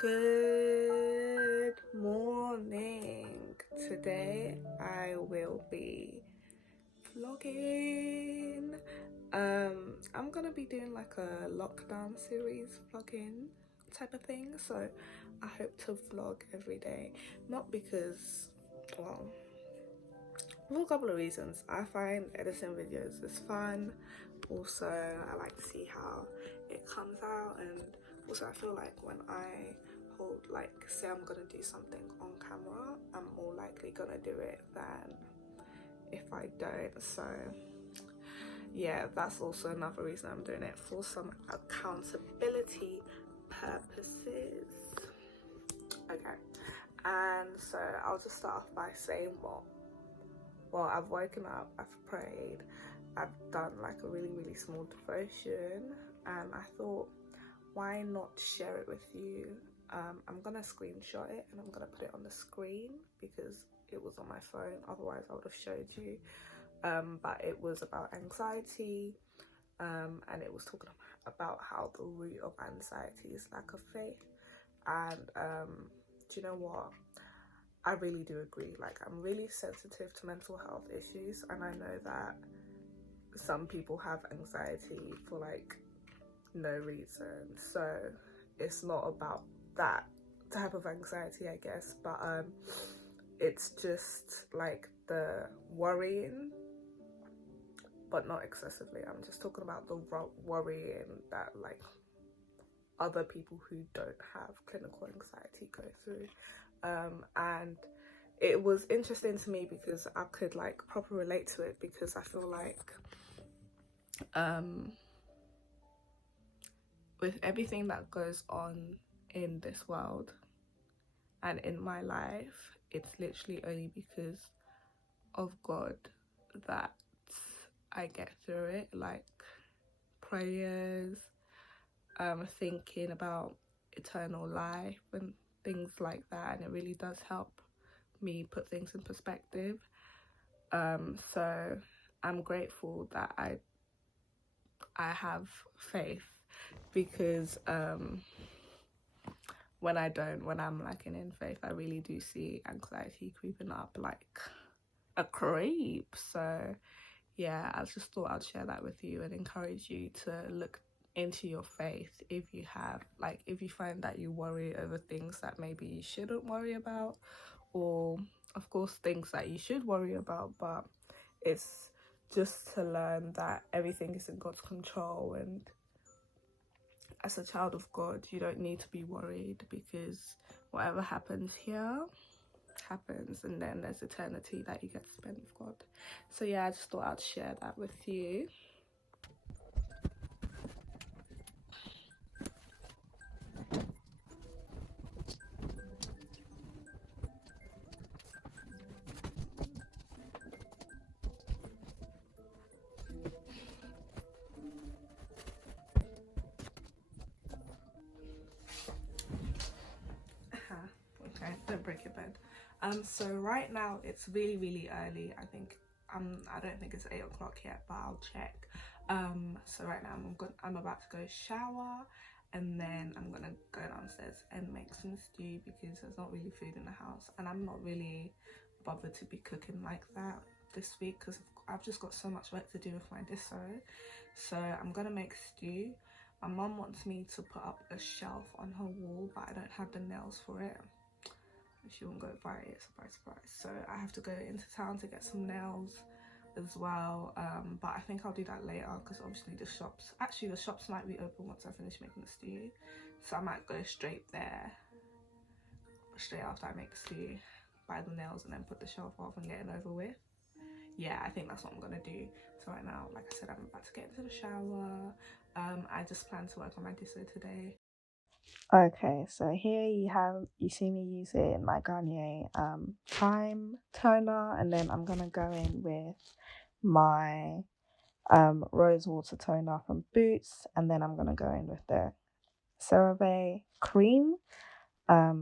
Good morning. Today I will be vlogging. I'm gonna be doing like a lockdown series vlogging type of thing. So I hope to vlog every day. Not because, well, for a couple of reasons. I find editing videos is fun. Also, I like to see how it comes out, and also I feel like when I hold, like, say I'm gonna do something on camera, I'm more likely gonna do it than if I don't. So yeah, that's also another reason I'm doing it, for some accountability purposes. Okay, and so I'll just start off by saying well, I've woken up, I've prayed, I've done like a really small devotion, and I thought, why not share it with you? I'm gonna screenshot it and I'm gonna put it on the screen because it was on my phone, otherwise I would have showed you. But it was about anxiety, and it was talking about how the root of anxiety is lack of faith. And do you know what? I really do agree. Like, I'm really sensitive to mental health issues, and I know that some people have anxiety for like no reason. So it's not about that type of anxiety, I guess, but it's just like the worrying, but not excessively. I'm just talking about the worrying that like other people who don't have clinical anxiety go through. And it was interesting to me because I could like proper relate to it, because I feel like with everything that goes on in this world and in my life, it's literally only because of God that I get through it. Like prayers, thinking about eternal life and things like that, and it really does help me put things in perspective. So I'm grateful that I have faith, because when I'm lacking in faith, I really do see anxiety creeping up like a creep. So yeah, I just thought I'd share that with you and encourage you to look into your faith if you have, like, if you find that you worry over things that maybe you shouldn't worry about, or of course things that you should worry about, but it's just to learn that everything is in God's control. And as a child of God, you don't need to be worried, because whatever happens here happens, and then there's eternity that you get to spend with God. So yeah, I just thought I'd share that with you. Okay, don't break your bed. So right now it's really early. I don't think it's 8 o'clock yet, but I'll check. So right now I'm about to go shower, and then I'm gonna go downstairs and make some stew, because there's not really food in the house, and I'm not really bothered to be cooking like that this week because I've just got so much work to do with my disso. So I'm gonna make stew. My mum wants me to put up a shelf on her wall, but I don't have the nails for it. She won't go buy it, surprise. So I have to go into town to get some nails as well. But I think I'll do that later, because obviously the shops might be open once I finish making the stew. So I might go straight there, straight after I make the stew, buy the nails, and then put the shelf off and get it over with. Yeah, I think that's what I'm gonna do. So right now, like I said, I'm about to get into the shower. I just plan to work on my disso today. Okay, so here you see me using my Garnier Prime toner, and then I'm gonna go in with my rose water toner from Boots, and then I'm gonna go in with the CeraVe cream.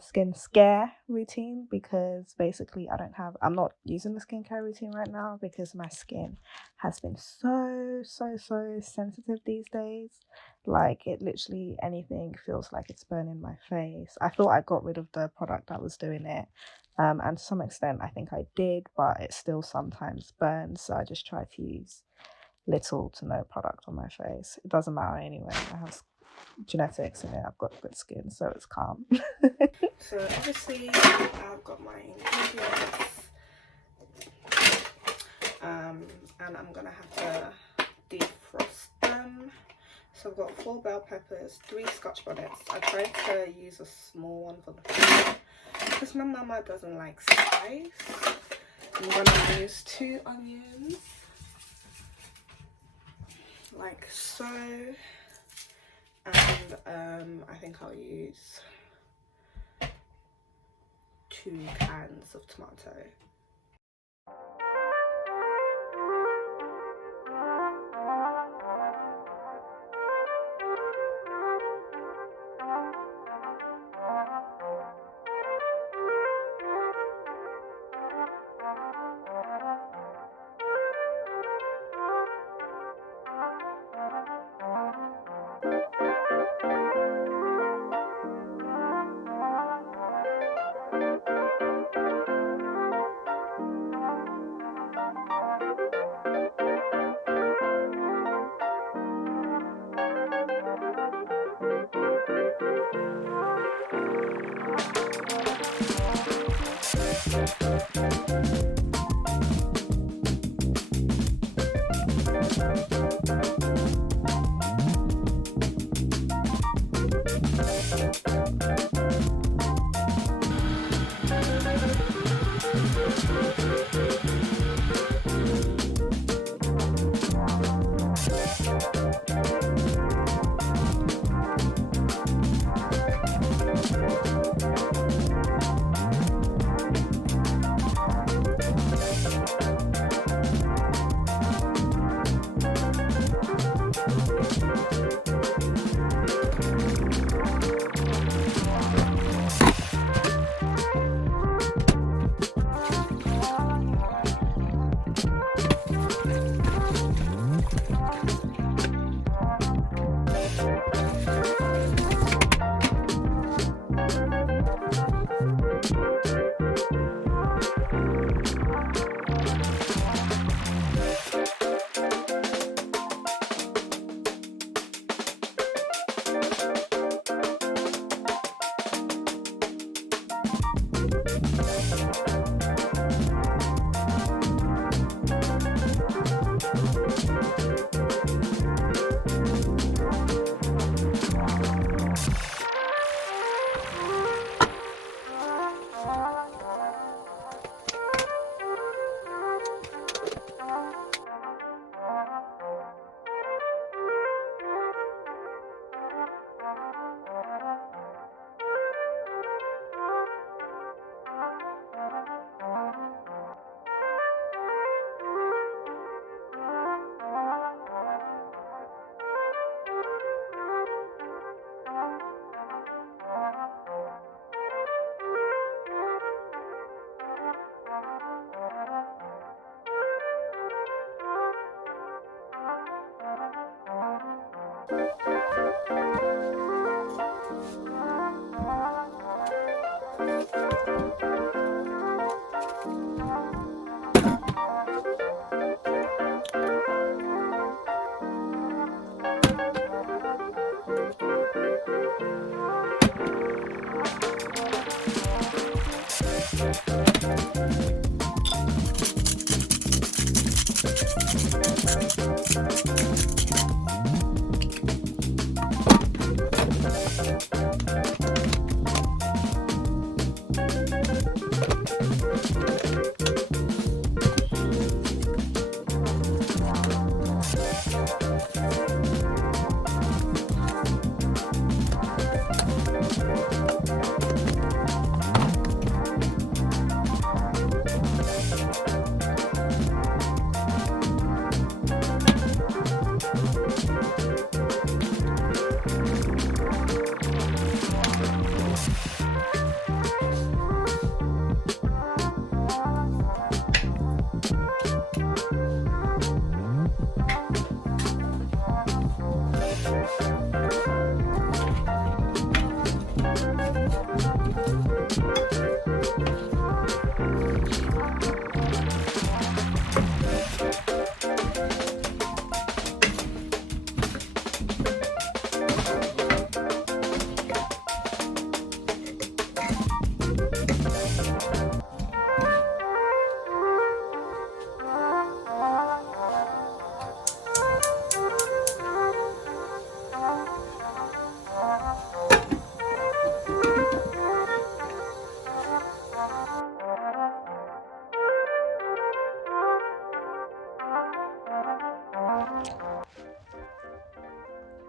skin scare routine, because basically I'm not using the skincare routine right now because my skin has been so sensitive these days. Like, it literally, anything feels like it's burning my face. I thought I got rid of the product that was doing it, and to some extent I think I did, but it still sometimes burns, so I just try to use little to no product on my face. It doesn't matter anyway, I have genetics in it, I've got good skin, so it's calm. So obviously I've got my ingredients, and I'm gonna have to defrost them. So I've got 4 bell peppers, 3 scotch bonnets. I tried to use a small one for the food because my mama doesn't like spice. I'm gonna use 2 onions, like so, and I think I'll use 2 cans of tomato.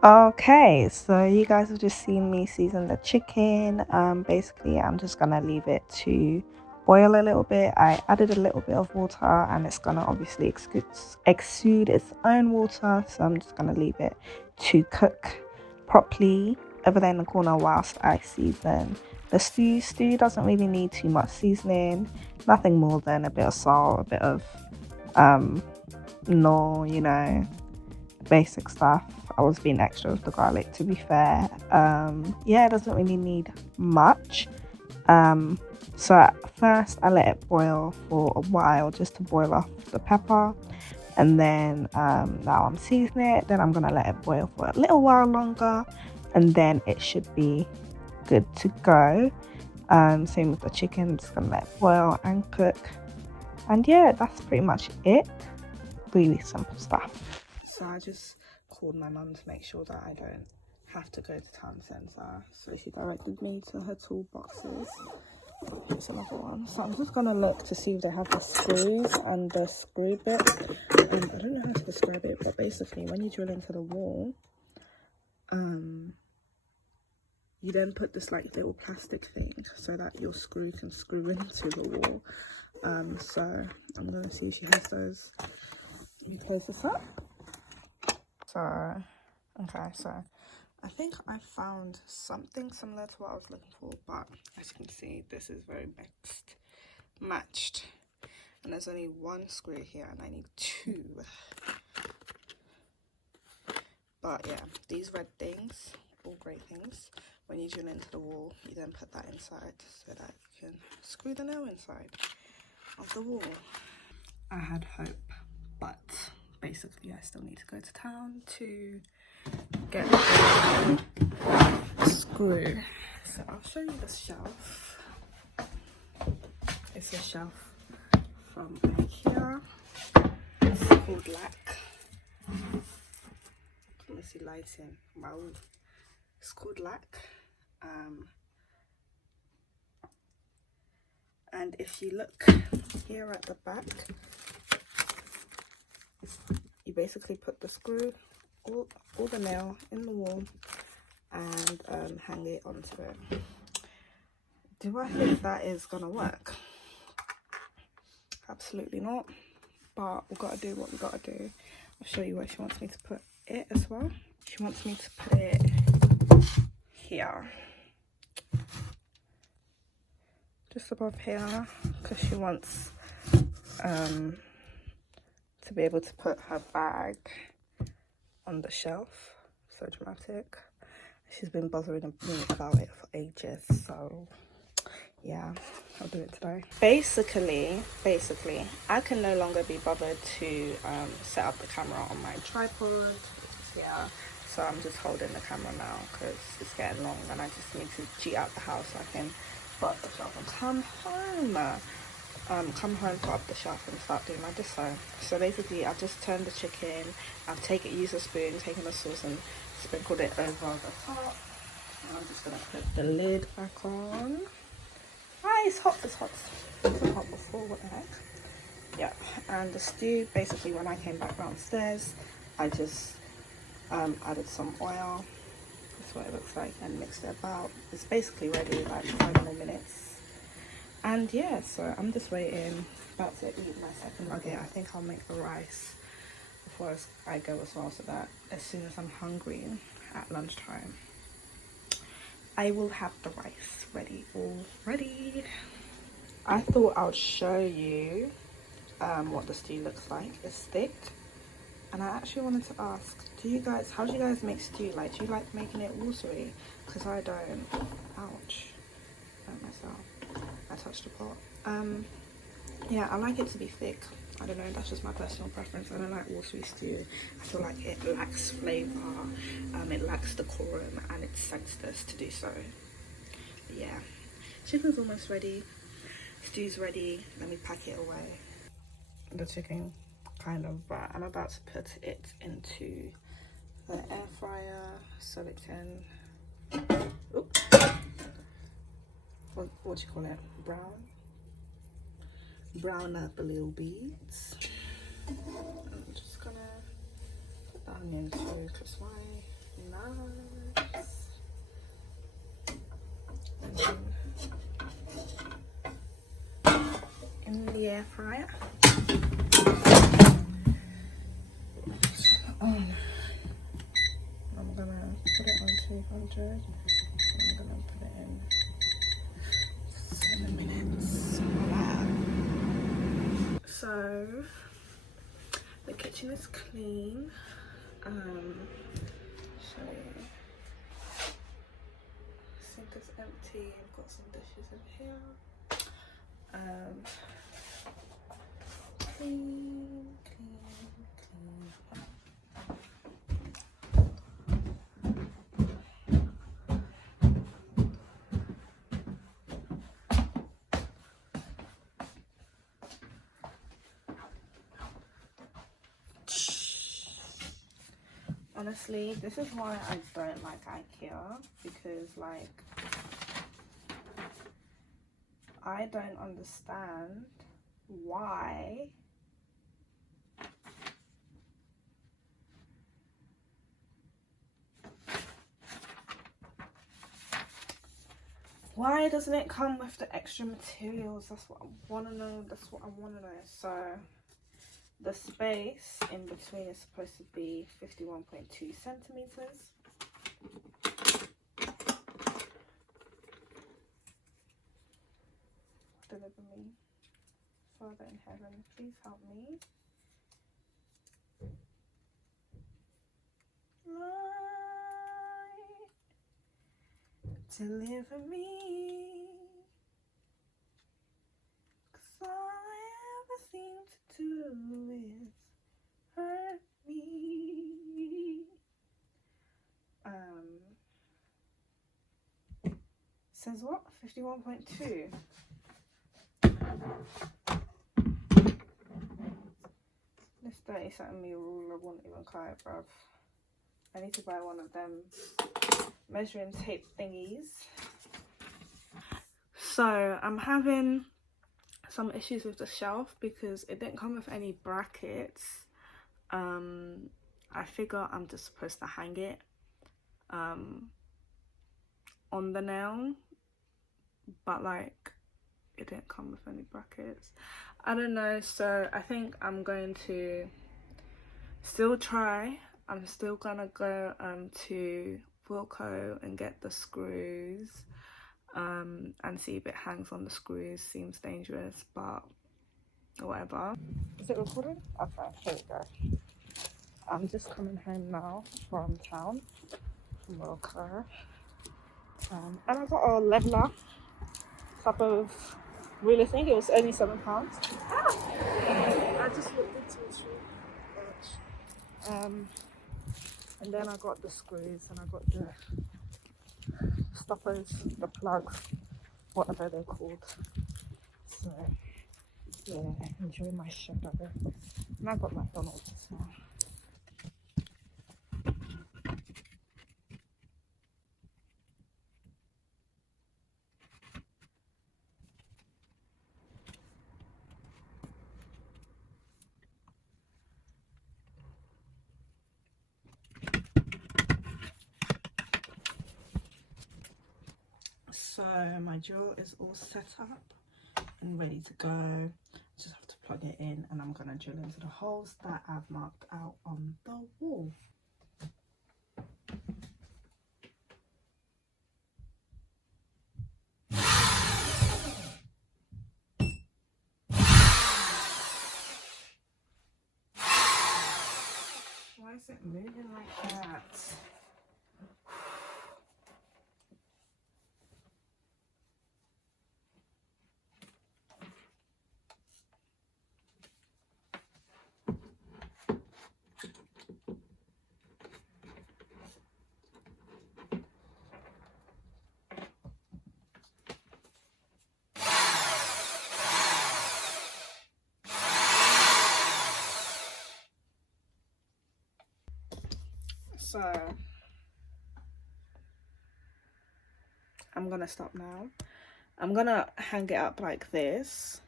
Okay, so you guys have just seen me season the chicken. Basically, I'm just gonna leave it to boil a little bit. I added a little bit of water, and it's gonna obviously exude its own water. So I'm just gonna leave it to cook properly over there in the corner whilst I season the stew. Stew doesn't really need too much seasoning. Nothing more than a bit of salt, a bit of um, no, basic stuff. I was being extra with the garlic, to be fair. Yeah, it doesn't really need much. So at first I let it boil for a while just to boil off the pepper, and then now I'm seasoning it. Then I'm gonna let it boil for a little while longer, and then it should be good to go. Same with the chicken, just gonna let it boil and cook, and yeah, that's pretty much it. Really simple stuff. So I just called my mum to make sure that I don't have to go to town centre. So she directed me to her toolboxes. Here's another one. So I'm just gonna look to see if they have the screws and the screw bit. I don't know how to describe it, but basically when you drill into the wall, you then put this like little plastic thing so that your screw can screw into the wall. So I'm gonna see if she has those. Let me close this up. So, okay, so I think I found something similar to what I was looking for, but as you can see, this is very matched. And there's only one screw here, and I need two. But yeah, these red things, all great things. When you drill into the wall, you then put that inside so that you can screw the nail inside of the wall. I had hope, but basically I still need to go to town to get the screw. So I'll show you the shelf. It's a shelf from IKEA. It's called Lack. Let me see lighting. Wow. It's called Lack. And if you look here at the back, you basically put the screw or the nail in the wall and hang it onto it. Do I think that is gonna work? Absolutely not, but we've got to do what we got to do. I'll show you where she wants me to put it as well. She wants me to put it here, just above here, because she wants to be able to put her bag on the shelf. So dramatic. She's been bothering me about it for ages, so yeah, I'll do it today. Basically, I can no longer be bothered to set up the camera on my tripod. Yeah, so I'm just holding the camera now because it's getting long and I just need to G out the house so I can put up the shelf and come home, put up the shelf and start doing my dish. So basically I've just turned the chicken, I've used a spoon, taken the sauce and sprinkled it over the top. And I'm just gonna put the lid back on. Ah, it's hot, it wasn't hot before, what the heck. Yeah, and the stew, basically when I came back downstairs, I just added some oil. That's what it looks like, and mixed it about. It's basically ready, like 5 more minutes. And yeah, so I'm just waiting, about to eat my second nugget. I think I'll make the rice before I go as well, so that as soon as I'm hungry at lunchtime, I will have the rice ready already. I thought I would show you what the stew looks like. It's thick, and I actually wanted to ask, how do you guys make stew? Like, do you like making it watery? Because I don't. Ouch, hurt myself. I touched the pot. Yeah, I like it to be thick. I don't know, that's just my personal preference. I don't like watery stew. I feel like it lacks flavour, it lacks decorum, and it's senseless to do so. But yeah, chicken's almost ready. Stew's ready. Let me pack it away. The chicken kind of, but I'm about to put it into the air fryer so it can, oops, what do you call it? Brown up the little beads. I'm just gonna put the onions through, because why nice. In the air fryer. I'm gonna put it on 200. I'm gonna put it in 7 minutes. So the kitchen is clean. So sink is empty. I've got some dishes in here. Clean. Honestly, this is why I don't like IKEA, because like I don't understand why doesn't it come with the extra materials? That's what I want to know. So the space in between is supposed to be 51.2 centimeters. Deliver me, Father in heaven, please help me. Lord, deliver me, 'cause all I ever seem to do is hurt me. Says what? 51.2. This 30-something ruler won't even cut it, bruv. I need to buy one of them measuring tape thingies. So I'm having some issues with the shelf because it didn't come with any brackets. I figure I'm just supposed to hang it on the nail, but like it didn't come with any brackets. I don't know, so I think I'm going to still try. I'm still gonna go to Wilko and get the screws and see if it hangs on the screws. Seems dangerous, but whatever. Is it recording? Okay, here we go. I'm just coming home now from town, from Wilko, and I got a leveler type of ruler thing. It was only £7. I just looked into it. And then I got the screws and I got the stoppers, the plugs, whatever they're called. So yeah, enjoy my shadow. And I got McDonald's as well. So my drill is all set up and ready to go. Just have to plug it in and I'm gonna drill into the holes that I've marked out on the wall. Why is it moving like that? So I'm gonna stop now. I'm gonna hang it up like this,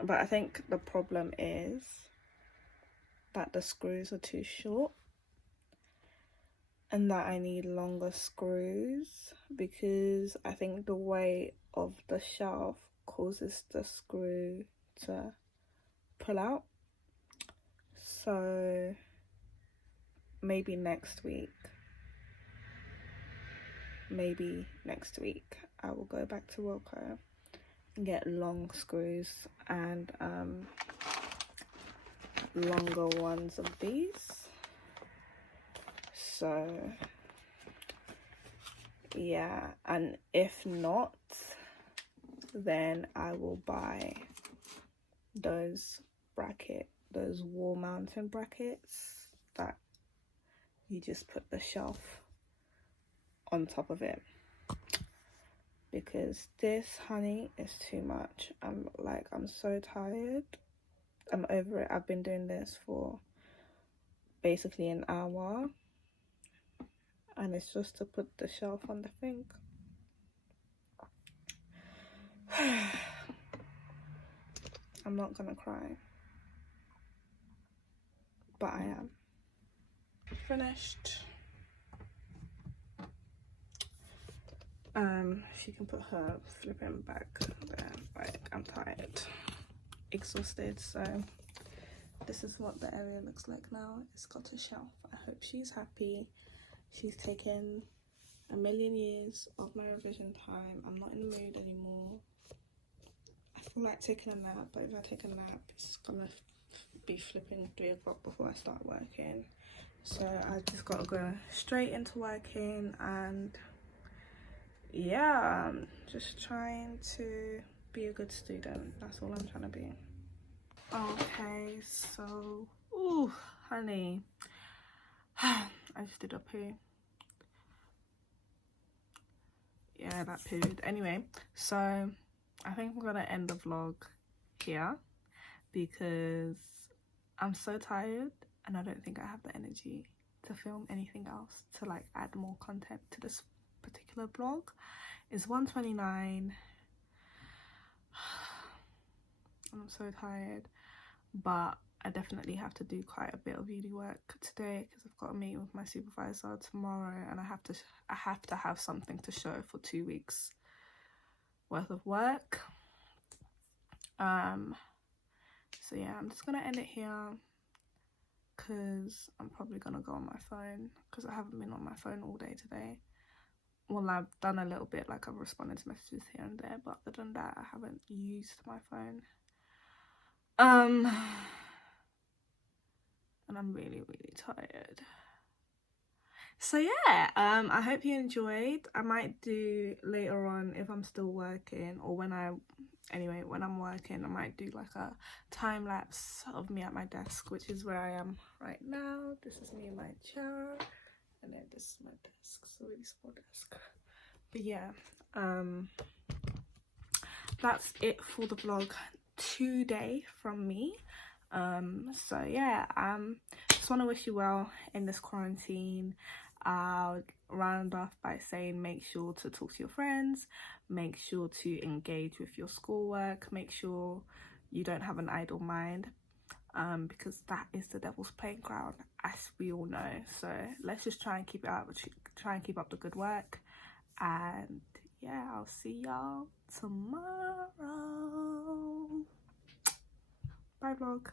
but I think the problem is that the screws are too short. and that I need longer screws because I think the weight of the shelf causes the screw to pull out. So maybe next week I will go back to Wilko and get long screws and longer ones of these. So yeah, and if not, then I will buy those wall mounting brackets that you just put the shelf on top of it, because this, honey, is too much. I'm so tired. I'm over it. I've been doing this for basically an hour, and it's just to put the shelf on the thing. I'm not gonna cry, but I am. Finished. She can put her flipping bag there. Like, I'm tired, exhausted. So this is what the area looks like now. It's got a shelf. I hope she's happy. She's taken a million years of my revision time. I'm not in the mood anymore. I feel like taking a nap, but if I take a nap, it's gonna be flipping 3 o'clock before I start working. So I just gotta go straight into working, and yeah, I'm just trying to be a good student. That's all I'm trying to be. Okay, so, ooh, honey, I just did a poo. Yeah, that pooed. Anyway, so I think I'm gonna end the vlog here because I'm so tired and I don't think I have the energy to film anything else, to like add more content to this particular vlog. It's 1:29. I'm so tired, but I definitely have to do quite a bit of uni work today because I've got a meeting with my supervisor tomorrow, and I have to have something to show for 2 weeks worth of work. So yeah, I'm just gonna end it here because I'm probably gonna go on my phone because I haven't been on my phone all day today. Well, I've done a little bit, like I've responded to messages here and there, but other than that I haven't used my phone. And I'm really tired. So yeah, I hope you enjoyed. I might do later on, if I'm still working, or when I'm working, I might do like a time lapse of me at my desk, which is where I am right now. This is me in my chair, and then this is my desk. It's a really small desk. But yeah, that's it for the vlog today from me. So yeah, just want to wish you well in this quarantine. I'll round off by saying make sure to talk to your friends, make sure to engage with your schoolwork, make sure you don't have an idle mind, because that is the devil's playground, as we all know. So let's just try and keep it up, the good work, and yeah, I'll see y'all tomorrow. Bye vlog.